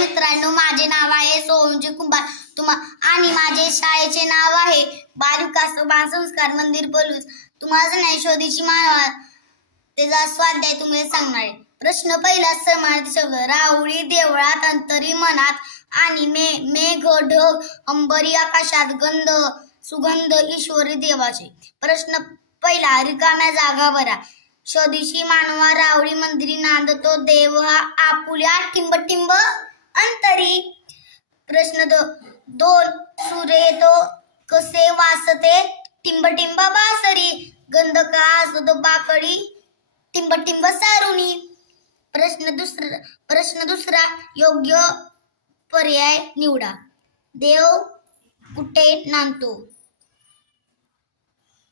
मित्रांनो, माझे नाव आहे सोहमजी कुंभार आणि माझे शाळेचे नाव आहे बालविकास व बालसंस्कार मंदिर पलूस. तुम्हाला नाही शोधीची मानवा त्याचा स्वाध्याय तुम्ही सांगणार आहे. प्रश्न पहिला समानार्थी शब्द. राहुरी देवळात, अंतरी मनात आणि मेघ ढग अंबरी आकाशात, गंध सुगंध ईश्वरी देवाचे. प्रश्न पहिला रिकाम्या जागा भरा. शोधीशी मानवा राहुरी मंदिरी नांदतो देव हा आपुल्या टिंब अंतरी. प्रश्न दोन सूर्य तो कसे वासते टिंब बासरी, गंध का असतो बाकडी टिंब सारुणी. प्रश्न दुसरा योग्य पर्याय निवडा. देव कुठे नांदतो?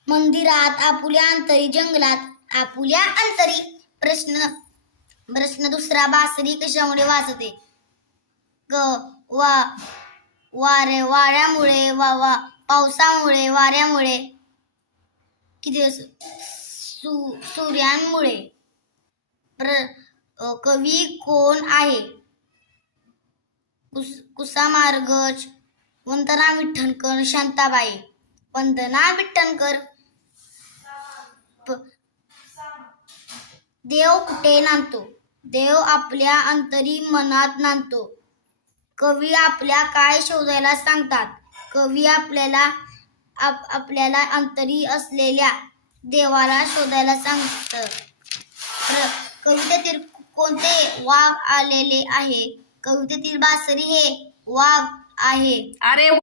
मंदिरात, आपुल्या अंतरी, जंगलात, आपुल्या अंतरी. प्रश्न दुसरा बासरी कशामुळे वाजते? वाऱ्यामुळे, पावसामुळे, वाऱ्यामुळे, किती सूर्यामुळे. कवी कोण आहे? कुसामार्गज, वंदना विठ्ठलकर, शांताबाई. वंदना विठ्ठलकर. देव कुठे नांदतो? देव आपल्या अंतरी मनात नांदतो. कवी आपल्या काय शोधायला सांगतात? कवी आपल्याला अंतरी असलेल्या देवाला शोधायला सांगतात. कवितेतील कोणते वाघ आलेले आहे? कवितेतील बासरी हे वाघ आहे. अरे